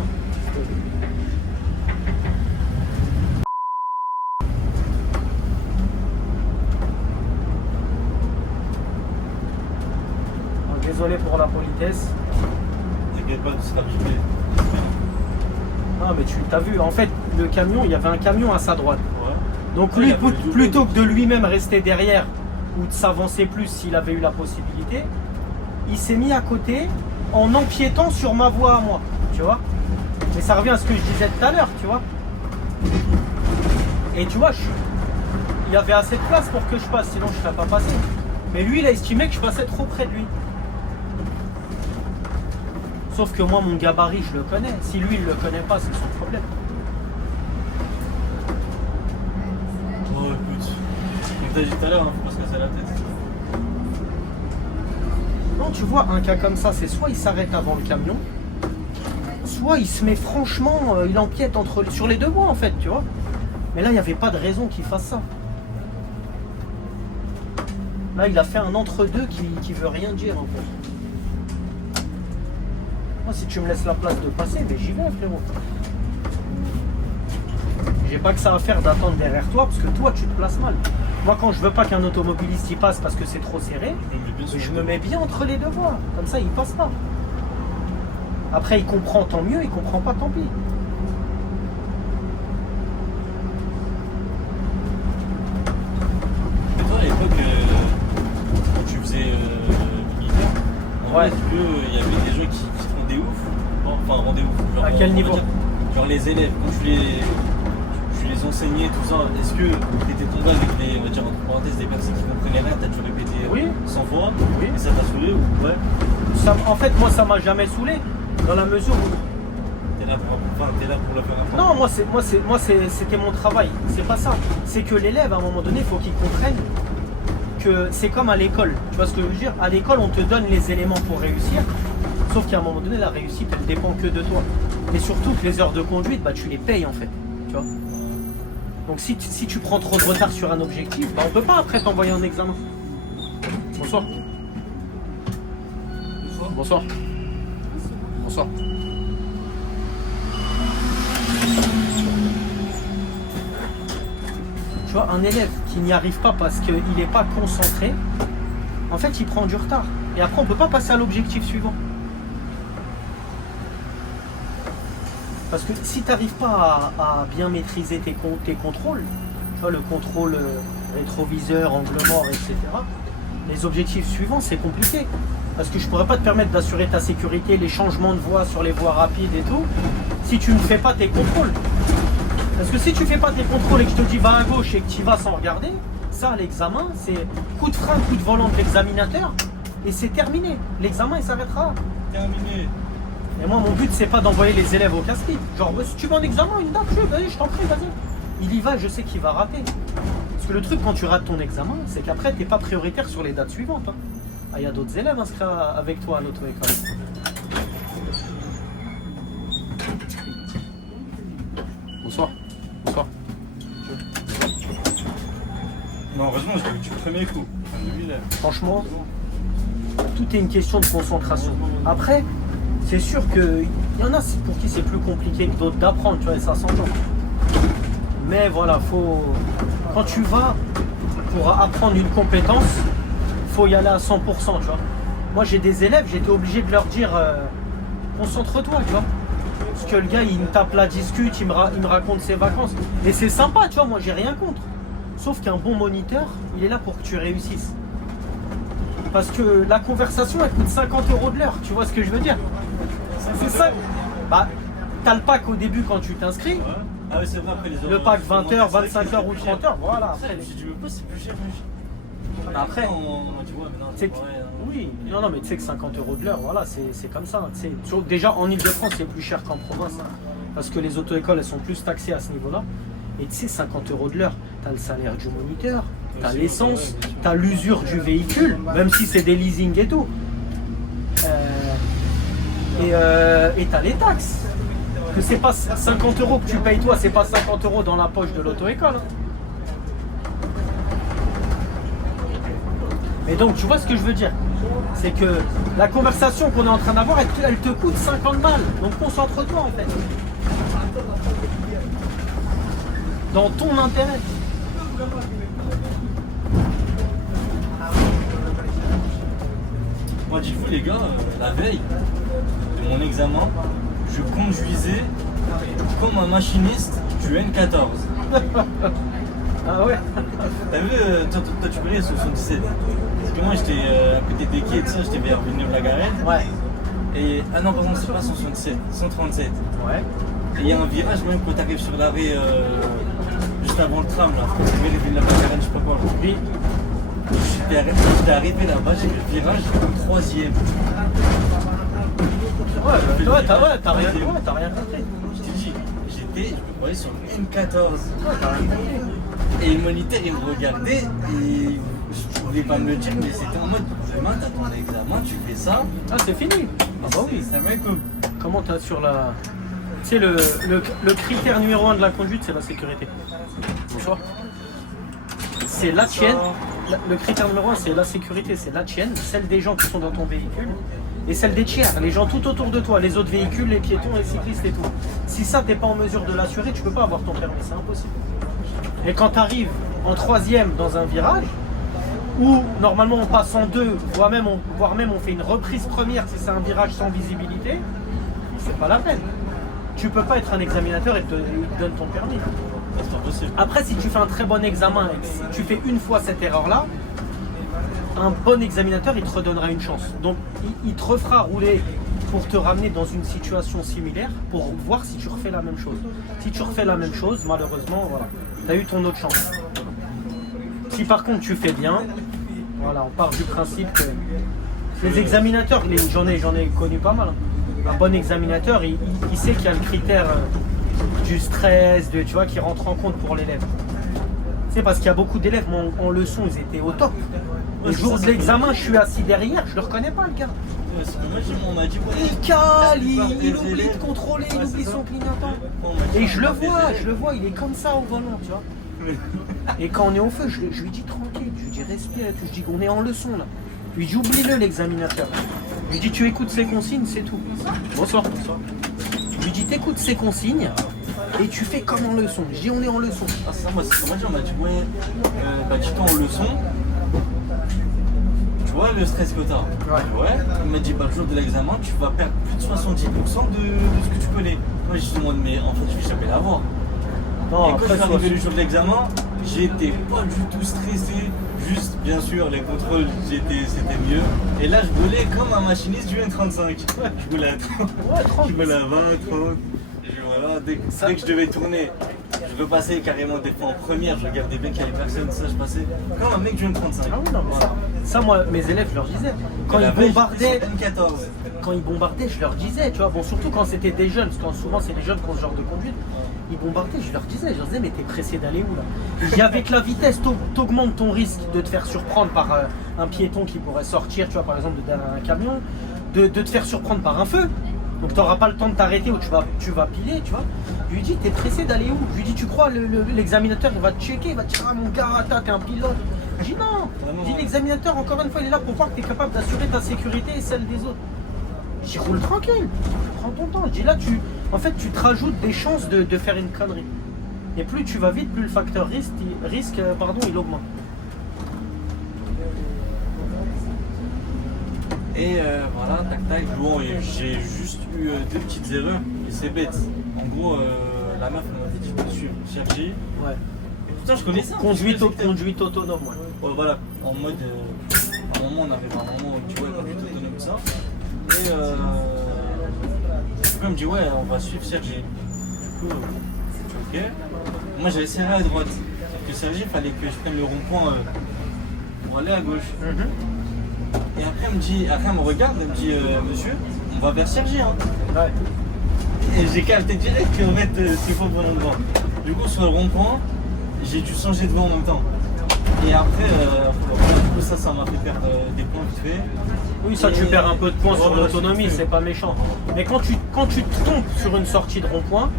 Désolé pour la politesse. T'inquiète pas, tu seras bipé. Non mais tu t'as vu, en fait le camion, il y avait un camion à sa droite. Ouais. Donc Ah, lui, il a voulu doubler, plutôt que de lui-même rester derrière ou de s'avancer plus s'il avait eu la possibilité, il s'est mis à côté en empiétant sur ma voie à moi, tu vois. Mais ça revient à ce que je disais tout à l'heure, tu vois. Et tu vois, il y avait assez de place pour que je passe, sinon je ne serais pas passé. Mais lui, il a estimé que je passais trop près de lui. Sauf que moi, mon gabarit, je le connais. Si lui, il le connaît pas, c'est son problème. Bon, écoute, comme t'as dit tout à l'heure, faut pas se casser la tête. Non, tu vois, un cas comme ça, c'est soit il s'arrête avant le camion, soit il se met franchement, il empiète sur les deux voies en fait, tu vois. Mais là, il n'y avait pas de raison qu'il fasse ça. Là, il a fait un entre-deux qui veut rien dire en fait. Moi, si tu me laisses la place de passer, mais j'y vais, frérot. J'ai pas que ça à faire d'attendre derrière toi parce que toi, tu te places mal. Moi, quand je veux pas qu'un automobiliste y passe parce que c'est trop serré, je me mets bien entre les deux voies. Comme ça, il passe pas. Après, il comprend, tant mieux. Il comprend pas, tant pis. Et toi, à l'époque, quand tu faisais militaire, Ouais. est-ce qu'il y avait des gens qui te rendaient ouf? Enfin, rendaient ouf. Genre, À quel on va niveau? dire, genre les élèves, quand tu les enseignais, tout ça, est-ce que tu étais tombé avec des, on va dire, entre parenthèses, des personnes qui comprenaient rien, t'as dû répéter Oui. 100 fois, Oui. et ça t'a saoulé ou Ouais. En fait, moi, ça m'a jamais saoulé. Dans la mesure où. t'es là pour le faire apprendre? Non, c'était mon travail. C'est pas ça. C'est que l'élève, à un moment donné, il faut qu'il comprenne que c'est comme à l'école. Tu vois ce que je veux dire? À l'école, on te donne les éléments pour réussir. Sauf qu'à un moment donné, la réussite, elle dépend que de toi. Et surtout que les heures de conduite, bah, tu les payes en fait. Tu vois? Donc si tu prends trop de retard sur un objectif, bah, on peut pas après t'envoyer un examen. Bonsoir. Bonsoir. Bonsoir. Tu vois, un élève qui n'y arrive pas parce qu'il n'est pas concentré, en fait, il prend du retard. Et après, on ne peut pas passer à l'objectif suivant. Parce que si tu n'arrives pas à bien maîtriser tes contrôles, tu vois, le contrôle rétroviseur, angle mort, etc., les objectifs suivants, c'est compliqué. Parce que je ne pourrais pas te permettre d'assurer ta sécurité, les changements de voie sur les voies rapides et tout, si tu ne fais pas tes contrôles. Parce que si tu fais pas tes contrôles et que je te dis va à gauche et que tu y vas sans regarder, ça, l'examen, c'est coup de frein, coup de volant de l'examinateur, et c'est terminé. L'examen, il s'arrêtera. Terminé. Et moi, mon but, c'est pas d'envoyer les élèves au casse-pied. Genre, si tu veux un examen, une date, vas-y, je t'en prie, vas-y. Il y va, je sais qu'il va rater. Parce que le truc, quand tu rates ton examen, c'est qu'après, t'es pas prioritaire sur les dates suivantes. Hein. Ah, il y a d'autres élèves inscrits avec toi à l'auto-école. Bonsoir. Bonsoir. Non, heureusement, je l'ai eu du premier coup. Franchement, tout est une question de concentration. Après, c'est sûr qu'il y en a pour qui c'est plus compliqué que d'autres d'apprendre, tu vois, et ça s'entend. Mais voilà, quand tu vas pour apprendre une compétence, faut y aller à 100%, tu vois. Moi, j'ai des élèves, j'étais obligé de leur dire concentre-toi, tu vois. Parce que le gars, il me tape la discute, il me raconte ses vacances. Et c'est sympa, tu vois, moi, j'ai rien contre. Sauf qu'un bon moniteur, il est là pour que tu réussisses. Parce que la conversation, elle coûte 50 € de l'heure, tu vois ce que je veux dire? C'est ça. Bah, t'as le pack au début quand tu t'inscris. Ouais. Ah oui, c'est vrai, après les heures. Le pack 20 h, 25 h ou 30 h, voilà. Après, je me suis dit, mais c'est plus cher. Après, tu vois, maintenant, c'est que- oui, non, mais tu sais que 50 € de l'heure, voilà, c'est comme ça. Tu sais. Déjà, en Ile-de-France, c'est plus cher qu'en province. Hein, parce que les auto-écoles, elles sont plus taxées à ce niveau-là. Et tu sais, 50 € de l'heure, t'as le salaire du moniteur, t'as l'essence, t'as l'usure du véhicule, même si c'est des leasing et tout. Et t'as les taxes. Que c'est pas 50 € que tu payes toi, c'est pas 50 € dans la poche de l'auto-école. Hein. Et donc, tu vois ce que je veux dire? C'est que la conversation qu'on est en train d'avoir, elle te coûte 50 balles. Donc, concentre-toi en fait. Dans ton intérêt. Moi, dites-vous, les gars, la veille de mon examen, je conduisais comme un machiniste du N14. Ah ouais? T'as vu, toi tu connais 77. Parce que moi j'étais à côté des quais et tout ça, j'étais vers Villeneuve-la-Garenne. Ouais. Et ah non, pardon, c'est pas 167, 137. Ouais. Et il y a un virage même quand t'arrives sur l'arrêt juste avant le tram là, vers Villeneuve-la-Garenne, je sais pas quoi. Là. Oui. J'étais arrivé là-bas, j'ai vu le virage en 3ème. Ouais, t'as rien compris. Je te dis, je me voyais sur le M14. Ouais, t'as rien compris. Et le moniteur il me regardait et je voulais pas me le dire, mais c'était en mode demain t'as ton examen, tu fais ça. Ah, c'est fini. Ah bah oui. Ça m'a comme. comment tu as sur la... Tu sais, le critère numéro 1 de la conduite, c'est la sécurité. Bonsoir. C'est la tienne. Le critère numéro 1, c'est la sécurité, c'est la tienne, celle des gens qui sont dans ton véhicule et celle des tiers, les gens tout autour de toi, les autres véhicules, les piétons, les cyclistes et tout. Si ça, t'es pas en mesure de l'assurer, tu peux pas avoir ton permis, c'est impossible. Et quand tu arrives en troisième dans un virage, où normalement on passe en deux, voire même on fait une reprise première si c'est un virage sans visibilité, c'est pas la peine. Tu peux pas être un examinateur et te donne ton permis. C'est impossible. Après, si tu fais un très bon examen et que si tu fais une fois cette erreur-là, un bon examinateur, il te redonnera une chance. Donc, il te refera rouler pour te ramener dans une situation similaire pour voir si tu refais la même chose. Si tu refais la même chose, malheureusement, voilà, tu as eu ton autre chance. Si par contre tu fais bien, voilà, on part du principe que les examinateurs, j'en ai connu pas mal. Un bon examinateur, il sait qu'il y a le critère du stress, tu vois, qui rentre en compte pour l'élève. C'est parce qu'il y a beaucoup d'élèves, moi, en leçon, ils étaient au top. Le jour de l'examen, je suis assis derrière, je le reconnais pas, le gars. On m'a dit, Il cale, il oublie de contrôler, il oublie son clignotant. Et je le vois, il est comme ça au volant, tu vois. Et quand on est au feu, je lui dis tranquille, je lui dis respire, je dis qu'on est en leçon là. Je lui dis oublie-le l'examinateur. Je lui dis tu écoutes ses consignes, c'est tout. Bonsoir. Je lui dis t'écoutes ses consignes et tu fais comme en leçon. Je dis on est en leçon. Ah, c'est ça, moi, c'est ce qu'on m'a dit. On m'a dit, ouais, dis-toi en leçon. Tu vois le stress que t'as. Ouais. Il m'a dit, le jour de l'examen, tu vas perdre plus de 70% de ce que tu connais. Moi, je me demande, mais en fait, je vais jamais l'avoir. Non, et quand après, je suis arrivé le jour de l'examen, j'étais pas du tout stressé. Juste, bien sûr, les contrôles, c'était mieux. Et là, je roulais comme un machiniste du N35. Je roulais à 30, je roulais à 20, 30. Voilà, dès que je devais tourner, je repassais carrément des fois en première. Je regardais bien qu'il n'y avait personne, ça, je passais comme un mec du N35. Ah oui, non, mais Voilà. ça, moi, mes élèves, je leur disais. Quand La ils veille, bombardaient, j'étais sur N14. quand ils bombardaient, je leur disais, tu vois, bon, surtout quand c'était des jeunes, parce que souvent c'est les jeunes qui ont ce genre de conduite, ils bombardaient, je leur disais, mais t'es pressé d'aller où là? Et avec la vitesse, t'augmentes ton risque de te faire surprendre par un piéton qui pourrait sortir, tu vois, par exemple, d'un camion, de te faire surprendre par un feu. Donc t'auras pas le temps de t'arrêter ou tu vas piler, tu vois. Je lui dis, t'es pressé d'aller où? Je lui dis, tu crois l'examinateur il va te checker, il va te dire, ah mon gars, t'es un pilote. Je dis non. Je dis l'examinateur, encore une fois, il est là pour voir que tu es capable d'assurer ta sécurité et celle des autres. Je dis roule tranquille, prends ton temps. Je dis là, tu te rajoutes des chances de faire une connerie. Et plus tu vas vite, plus le facteur risque il augmente. Et voilà, tac tac, bon, et j'ai juste eu deux petites erreurs, et c'est bête. En gros, la meuf m'avait dit de suivre Sergi. Ouais. Et pourtant, je connais ça. Conduite autonome, ouais. Ouais, voilà, en mode. À un moment, on arrive à un moment où tu vois, conduite autonome, ça. Et elle me dit, ouais, on va suivre Sergi. Du coup, ok. Moi, j'avais serré à droite. Sauf que Sergi, il fallait que je prenne le rond-point pour aller à gauche. Et après, elle me regarde, elle me dit, monsieur, on va vers Sergi, hein. Ouais. Et j'ai capté direct qu'en fait, c'est pas au bon endroit. Du coup, sur le rond-point, j'ai dû changer de voie en même temps. Et après, du coup, ça m'a fait perdre des points vite fait. Oui, ça, tu perds un peu de points sur l'autonomie, c'est pas méchant. Mais quand tu tombes sur une sortie de rond-point,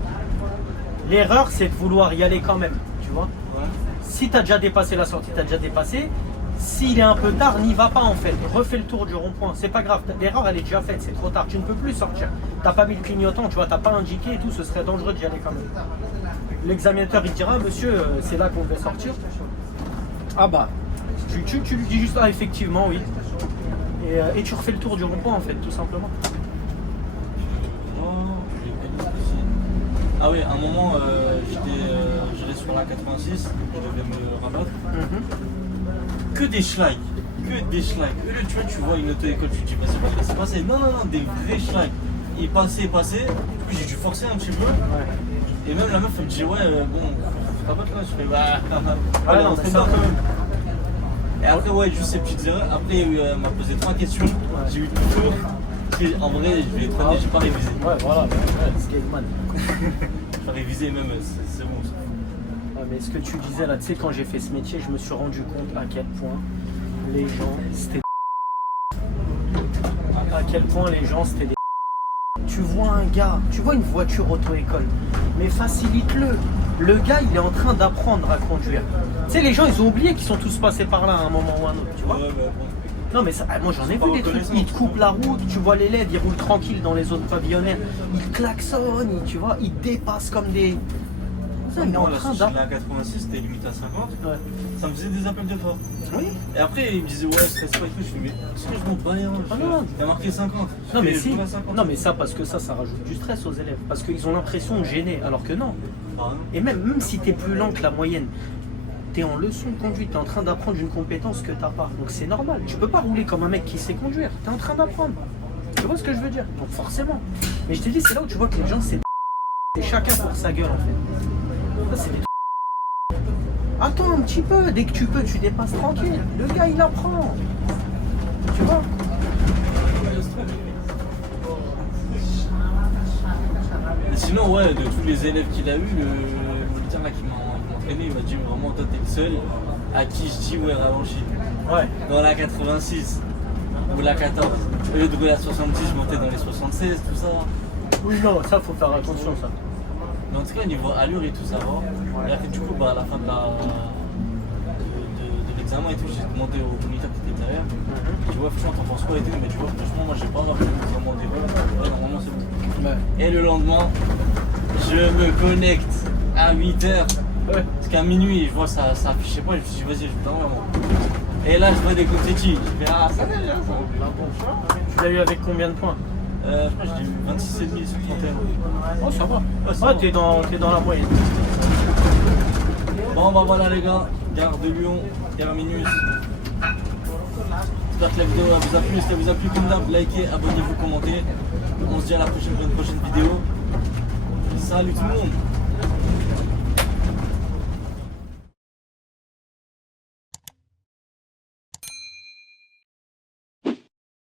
l'erreur, c'est de vouloir y aller quand même, tu vois. Ouais. Si tu as déjà dépassé la sortie, tu as déjà dépassé. S'il est un peu tard, n'y va pas en fait. Refais le tour du rond-point. C'est pas grave. L'erreur, elle est déjà faite. C'est trop tard. Tu ne peux plus sortir. T'as pas mis le clignotant, tu vois. T'as pas indiqué et tout. Ce serait dangereux d'y aller quand même. L'examinateur, il dira, monsieur, c'est là qu'on devait sortir. Ah bah, tu lui dis juste, ah effectivement, oui. Et tu refais le tour du rond-point en fait, tout simplement. Ah oui, à un moment, j'allais sur la 86, je devais me rabattre. Que des schlag. Et là, tu vois une auto-école, tu te dis, bah, c'est pas ce qui s'est passé. Non, des vrais schlag. Il passait. Du coup, j'ai dû forcer un petit peu. Ouais. Et même la meuf, elle me dit, ouais, bon, faut pas là. Je fais, bah, ouais, non, c'est ça quand même. Et après, ouais, juste ces petites erreurs. Après, elle m'a posé 3 questions. Ouais. J'ai eu tout tour. En vrai, je vais être honnête, j'ai pas révisé. Ouais, voilà, skateman. J'ai révisé même, c'est bon ça. Ouais, mais ce que tu disais là, tu sais, quand j'ai fait ce métier, je me suis rendu compte à quel point les gens, c'était à quel point les gens, c'était des... tu vois un gars, tu vois une voiture auto-école, mais facilite-le. Le gars, il est en train d'apprendre à conduire. Tu sais, les gens, ils ont oublié qu'ils sont tous passés par là à un moment ou à un autre, tu vois. Ouais, bah, bon. Non, mais ça, moi j'en ai Pas vu des trucs. reconnaissant. Ils te coupent la route, tu vois les LED, ils roulent tranquilles dans les zones pavillonnaires. Ils klaxonnent, tu vois, ils dépassent comme des. Ça, il est en Moi, la train sortie d'apprendre. de la 86, c'était limite à 50. Ouais. Ça me faisait des appels de phare. Oui. Et après, il me disait, ouais, stress pas et tout. Je fais, mais est-ce que je monte pas les rangs Ah non. T'as marqué 50. Non mais Je si, roule à 50. non mais ça parce que ça rajoute du stress aux élèves parce qu'ils ont l'impression de gêner alors que non. Ah, non. Et même si t'es plus lent que la moyenne, t'es en leçon de conduite, t'es en train d'apprendre une compétence que t'as pas. Donc c'est normal. Tu peux pas rouler comme un mec qui sait conduire. T'es en train d'apprendre. Tu vois ce que je veux dire? Donc forcément. Mais je te dis, c'est là où tu vois que les gens c'est chacun pour sa gueule en fait. Ça, c'est des... Attends un petit peu. Dès que tu peux, tu dépasses tranquille. Le gars il apprend. Tu vois? Et sinon, ouais, de tous les élèves qu'il a eu, le militaire là qui m'a entraîné, il m'a dit vraiment, toi t'es le seul à qui je dis, ouais, ralentis. Ouais. Dans la 86 ou la 14. Au lieu de rouler à 70, je montais dans les 76, tout ça. Oui non, ça faut faire attention ça. Mais en tout cas, niveau allure et tout, ça va. Et après, du coup, bah, à la fin de l'examen et tout, j'ai demandé au moniteur qui était derrière. Tu vois, franchement, t'en penses quoi et tout? Mais tu vois, franchement, moi, j'ai pas vraiment des rôles. Ouais, normalement, c'est bon. Ouais. Et le lendemain, je me connecte à 8h. Ouais. Parce qu'à minuit, je vois ça affichait pas. Je me suis dit, vas-y, je vais t'envoyer moi. Et là, je vois des confettis. Je fais, ah, ça va bien, ça. Tu l'as eu avec combien de points? Je crois que j'ai eu 26,5 sur 31. Oh ça va. Ouais, ça Ouais, va. t'es dans la moyenne. Bon, bah voilà les gars, Gare de Lyon, terminus. J'espère que la vidéo vous a plu. Si ça vous a plu, comme d'hab, likez, abonnez-vous, commentez. On se dit à la prochaine pour une prochaine vidéo. Salut tout le monde.